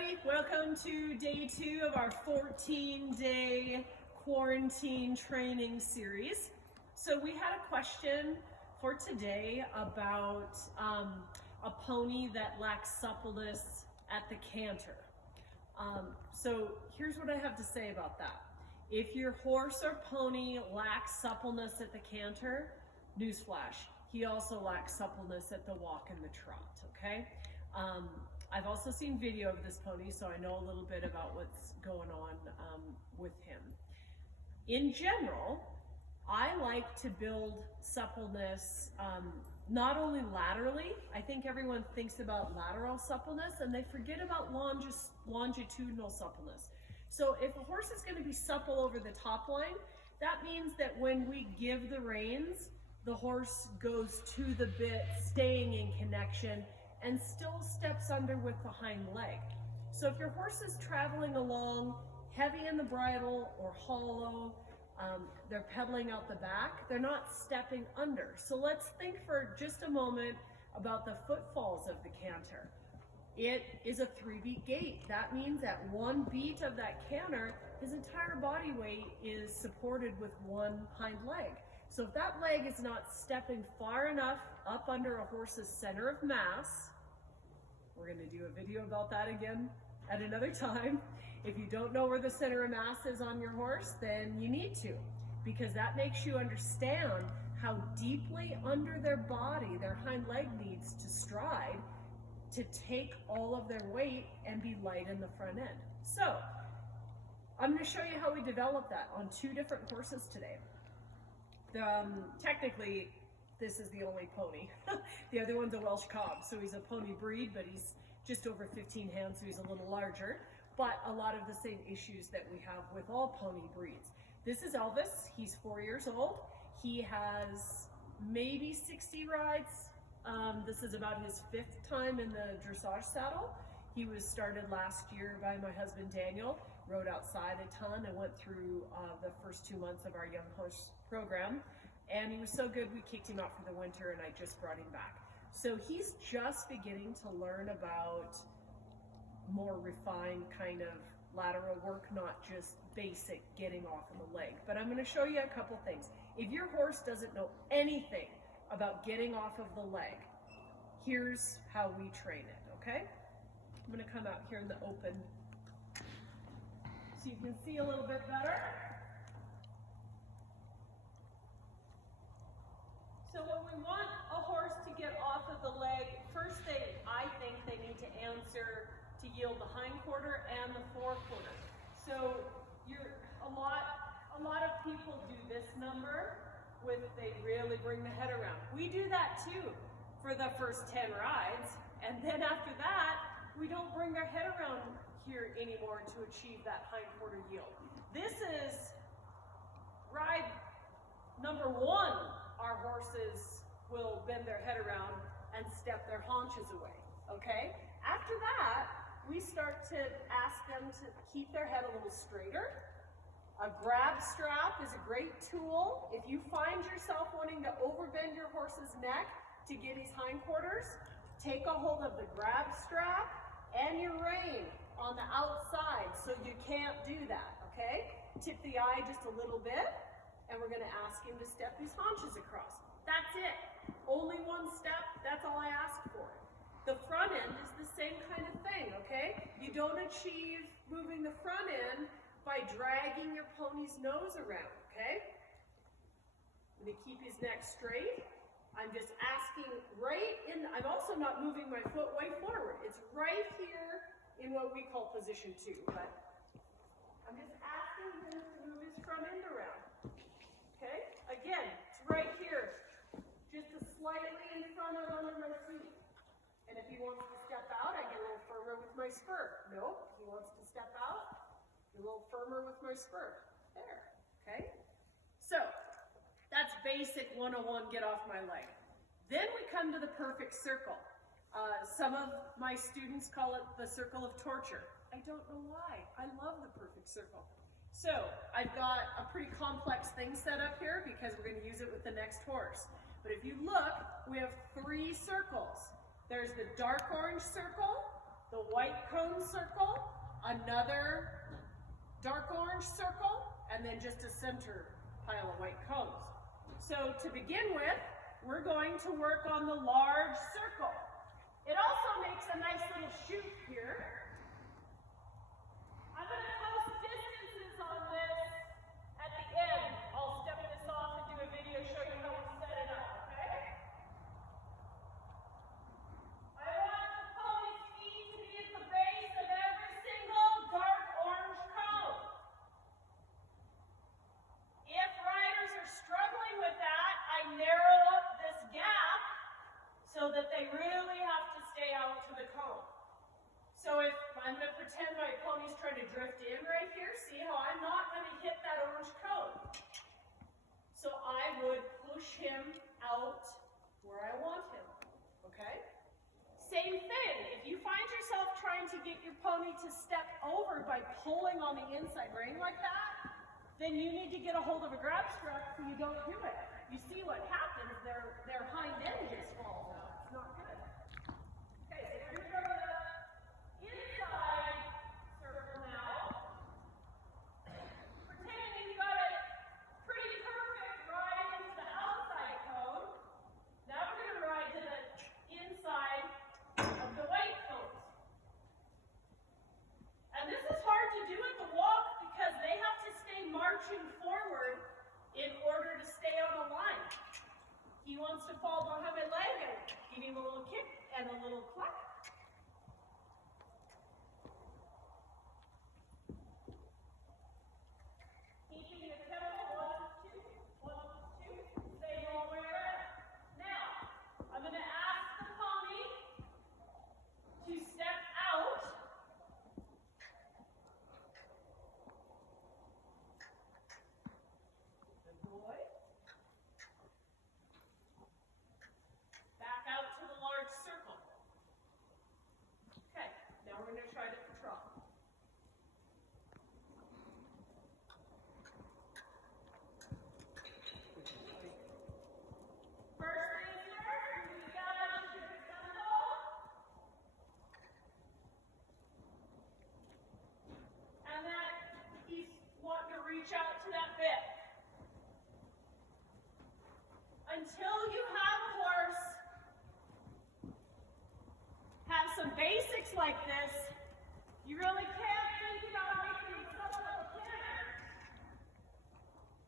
everybody, welcome to day 2 of our 14-day quarantine training series. So we had a question for today about a pony that lacks suppleness at the canter. So here's what I have to say about that. If your horse or pony lacks suppleness at the canter, newsflash, he also lacks suppleness at the walk and the trot, okay? I've also seen video of this pony, so I know a little bit about what's going on with him. In general, I like to build suppleness not only laterally. I think everyone thinks about lateral suppleness and they forget about longitudinal suppleness. So if a horse is going to be supple over the top line, that means that when we give the reins, the horse goes to the bit, staying in connection, and still steps under with the hind leg. So if your horse is traveling along heavy in the bridle or hollow, they're pedaling out the back, they're not stepping under. So let's think for just a moment about the footfalls of the canter. It is a 3-beat gait. That means that one beat of that canter, his entire body weight is supported with one hind leg. So if that leg is not stepping far enough up under a horse's center of mass, we're going to do a video about that again at another time. If you don't know where the center of mass is on your horse, then you need to, because that makes you understand how deeply under their body their hind leg needs to stride to take all of their weight and be light in the front end. So I'm going to show you how we develop that on 2 different horses today. Technically, this is the only pony. The other one's a Welsh Cob, so he's a pony breed, but he's just over 15 hands, so he's a little larger. But a lot of the same issues that we have with all pony breeds. This is Elvis. He's 4 years old. He has maybe 60 rides. This is about his 5th time in the dressage saddle. He was started last year by my husband Daniel, rode outside a ton and went through the first 2 months of our young horse program. And he was so good we kicked him out for the winter and I just brought him back. So he's just beginning to learn about more refined kind of lateral work, not just basic getting off of the leg. But I'm going to show you a couple things. If your horse doesn't know anything about getting off of the leg, here's how we train it, okay? I'm going to come out here in the open so you can see a little bit better. So when we want a horse to get off of the leg, first I think they need to answer to yield the hind quarter and the forequarter. So a lot of people do this number with they really bring the head around. We do that too for the first 10 rides, and then after that we don't bring our head around here anymore to achieve that hind quarter yield. This is ride number 1. Our horses will bend their head around and step their haunches away, okay? After that, we start to ask them to keep their head a little straighter. A grab strap is a great tool. If you find yourself wanting to overbend your horse's neck to get his hindquarters, take a hold of the grab strap and your rein on the outside so you can't do that, okay? Tip the eye just a little bit, and we're going to ask him to step his haunches across. That's it. Only one step, that's all I ask for. The front end is the same kind of thing, okay? You don't achieve moving the front end by dragging your pony's nose around, okay? I'm going to keep his neck straight. I'm just asking I'm also not moving my foot way forward. It's right here in what we call position 2, but I'm just asking him to move his front end around. Okay? Again, it's right here. Just slightly in front of under my feet. And if he wants to step out, I get a little firmer with my spur. Nope. He wants to step out, get a little firmer with my spur. There. Okay? So, that's basic 101, get off my leg. Then we come to the perfect circle. Some of my students call it the circle of torture. I don't know why. I love the perfect circle. So I've got a pretty complex thing set up here because we're going to use it with the next horse. But if you look, we have 3 circles. There's the dark orange circle, the white cone circle, another dark orange circle, and then just a center pile of white cones. So to begin with, we're going to work on the large circle. It also makes a nice little chute here. I'm going to post distances on this at the end. I'll step this off and do a video show you how we set it up, okay? I want the pony's feet to be at the base of every single dark orange cone. If riders are struggling with that, I narrow up this gap so that they really have to stay out to the cone. So if I'm going to pretend my pony's trying to drift in right here, see how I'm not going to hit that orange cone. So I would push him out where I want him, okay? Same thing, if you find yourself trying to get your pony to step over by pulling on the inside rein like that, then you need to get a hold of a grab strap so you don't do it. You see what happens, their hind end just falls out. It's not good. Okay, so here we go to the inside circle now. Pretending you got a pretty perfect ride into the outside cone. Now we're going to ride to the inside of the white cones. And this is hard to do at the walk because they have to stay marching forward in order to stay on the line. He wants to fall behind my leg and give him a little kick and a little clap. Keeping the tempo, 1, 2, 1, 2, stay all the way around. Now, I'm going to ask the pony to step out. Good boy. Back out to the large circle. Okay, now we're going to try the trot. First things first, we got to do the tempo. And then he's wanting to reach out to that bit. Until you have a horse have some basics like this, you really can't think about making him somewhat of a canter.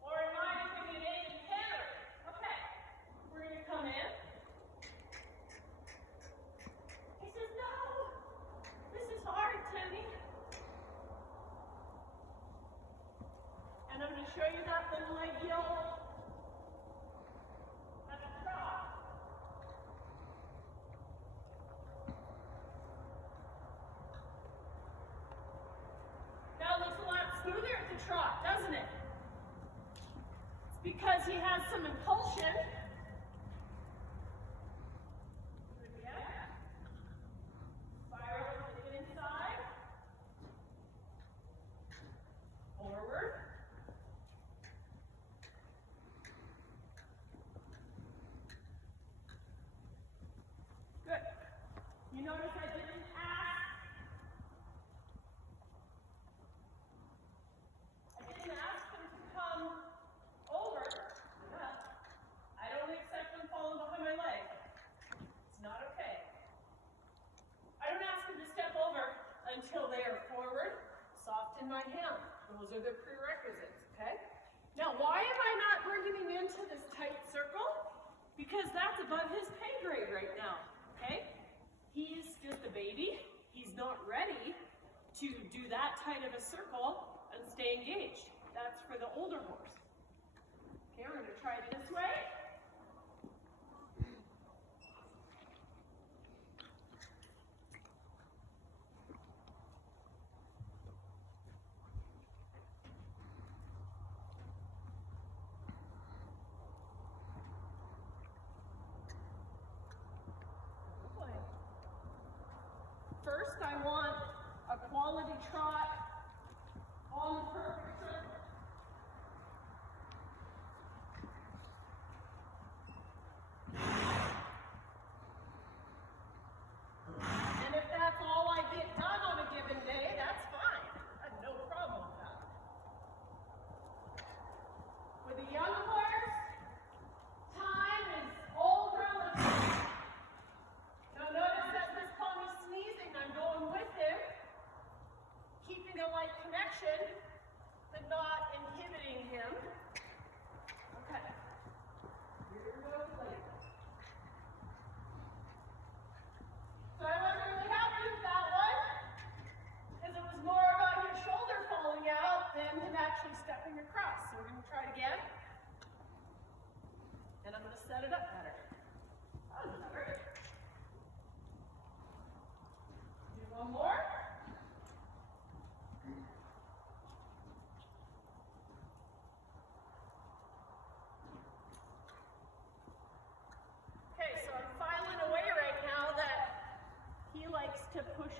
Or in my opinion, a canter. Okay, we're going to come in. He says, no, this is hard, Timmy. And I'm going to show you that little leg heel. Now it looks a lot smoother at the trot, doesn't it? It's because he has some impulsion. Spiral to the inside. Forward. Good. You notice I didn't ask. I didn't ask them to come over. I don't accept them falling behind my leg. It's not okay. I don't ask them to step over until they are forward, soft in my hand. Those are the prerequisites, okay? Now, why am I not bringing him into this tight circle? Because that's above his pay grade right now, okay? He's just a baby. He's not ready to do that tight of a circle and stay engaged. That's for the older horse. Okay, we're going to try it this way. First, I want a quality trot on the perfect circle.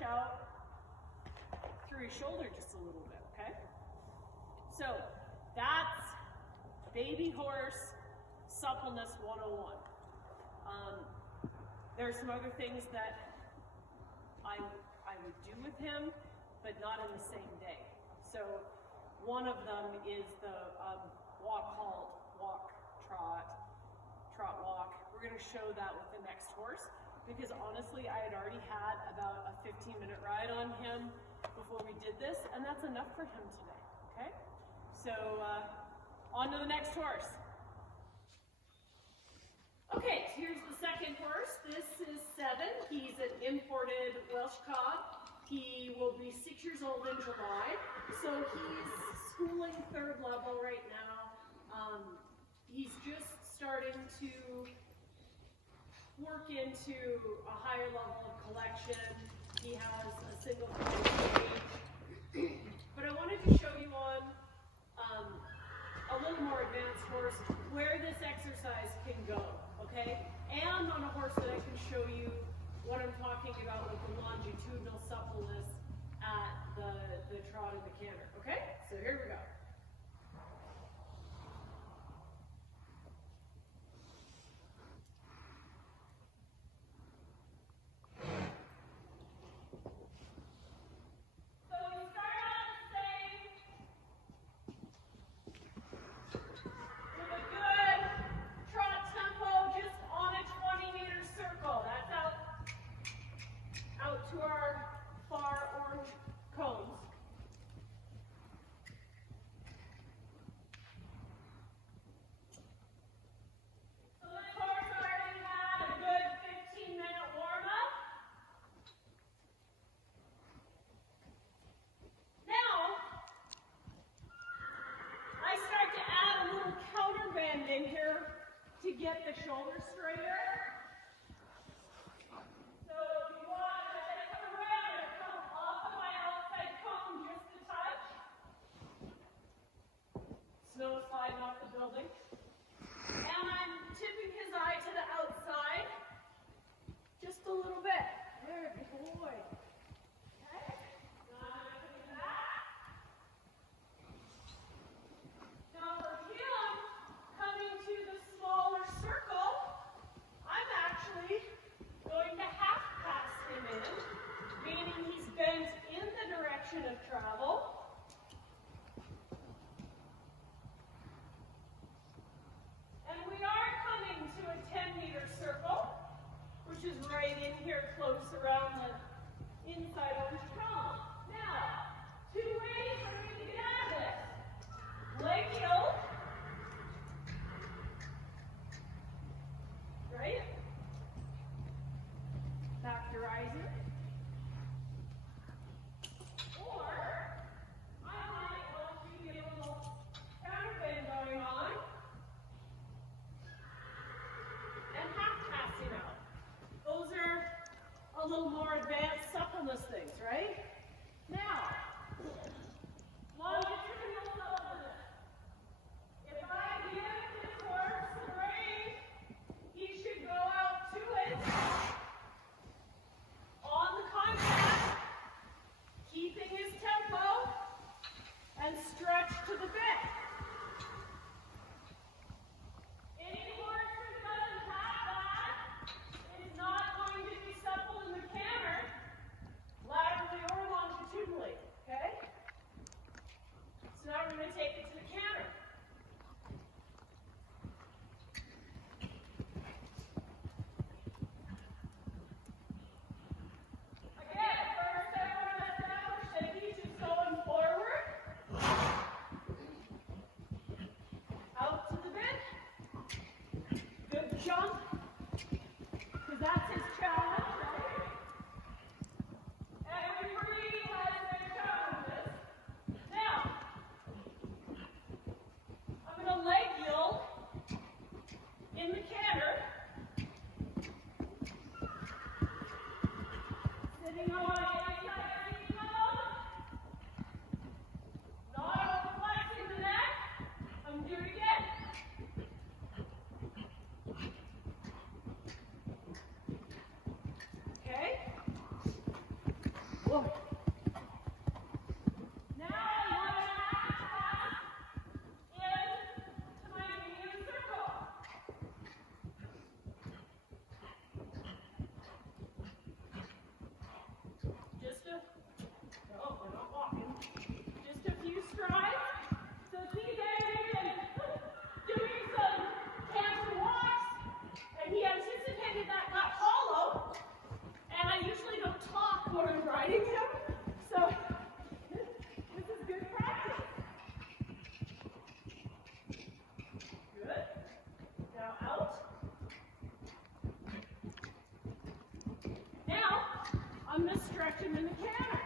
out through his shoulder just a little bit, okay? So that's baby horse suppleness 101. There are some other things that I would do with him, but not in the same day. So one of them is the walk, halt, walk, trot, trot, walk. We're going to show that with the next horse, because honestly, I had already had about a 15-minute ride on him before we did this, and that's enough for him today, okay? So on to the next horse. Okay, here's the second horse. This is 7. He's an imported Welsh cob. He will be 6 years old in July. So he's schooling 3rd level right now. He's just starting to work into a higher level of collection. He has a single cage. But I wanted to show you on a little more advanced horse where this exercise can go, okay? And on a horse that I can show you what I'm talking about with the longitudinal suppleness at the trot and the canter, okay? So here we go. In here to get the shoulder straighter. So if you want, as I come around, I come off of my outside cone just a touch. Snow is sliding off the building. And I'm tipping his eye to the outside just a little bit. There, good boy. Okay. Now I'm going to do that. Now for him, coming to the smaller circle, I'm actually going to half pass him in, meaning he's bent in the direction of travel. And we are coming to a 10-meter circle, which is right in here close around the inside orange cone. Now, 2 ways for me to get out of this. Leg heel. Right? Factorizing. Or I might want to get a little counter bend going on and half passing out. Those are a little more advanced suppleness things, right? Now, longitudinal suppleness. If I give this horse the rein, he should go out to it on the contact, keeping his tempo, and stretch to the bit. Any horse that doesn't have that is not going to be supple in the canter, laterally or longitudinally, okay? So now we're going to take it to the canter. Again, first I want to establish that he's just going forward, out to the bit, good jump, because that's his challenge, right? Every breed has their challenges. Now, I'm going to leg heel in the canter, sitting on my inside seat bone, not overflexing the neck. I'm doing it again. Okay? Look. Now I want to half into my medium circle. No, we're not walking. Just a few strides. So see there, doing some canter walks, and he anticipated that got hollow. And I usually don't talk when I'm riding him, so this is good practice. Good. Now out. Now I'm going to stretch him in the canter.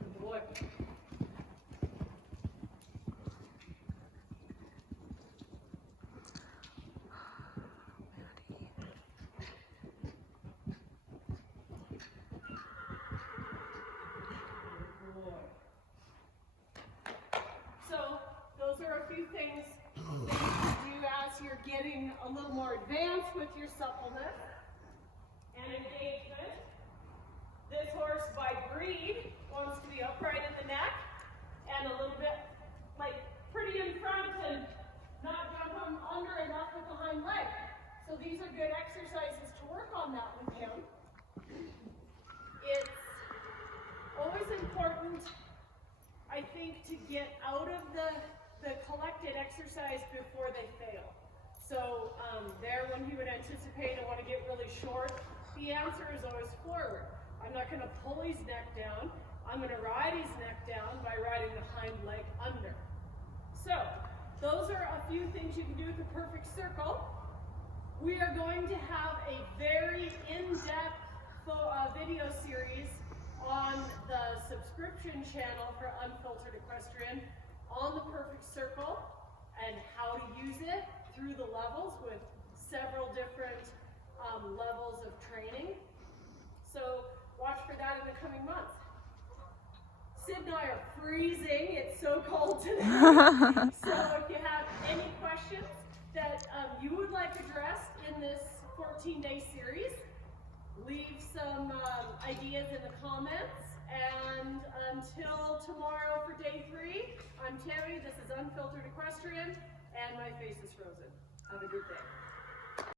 Good boy. So those are a few things that you can do as you're getting a little more advanced with your suppleness and engagement. This horse, by breed, wants to be upright in the neck and a little bit like pretty in front and not jump under enough with the hind leg. So these are good exercises to work on that with him. It's always important, I think, to get out of the collected exercise before they fail. So there, when he would anticipate, I want to get really short, the answer is always forward. I'm not going to pull his neck down. I'm going to ride his neck down by riding the hind leg under. So those are a few things you can do with the perfect circle. We are going to have a very in-depth video series on the subscription channel for Unfiltered Equestrian on the perfect circle and how to use it through the levels with several different levels of training. So watch for that in the coming months. Sid and I are freezing. It's so cold today. So if you have any questions that you would like addressed in this 14-day series, leave some ideas in the comments. And until tomorrow for day 3, I'm Tammy. This is Unfiltered Equestrian, and my face is frozen. Have a good day.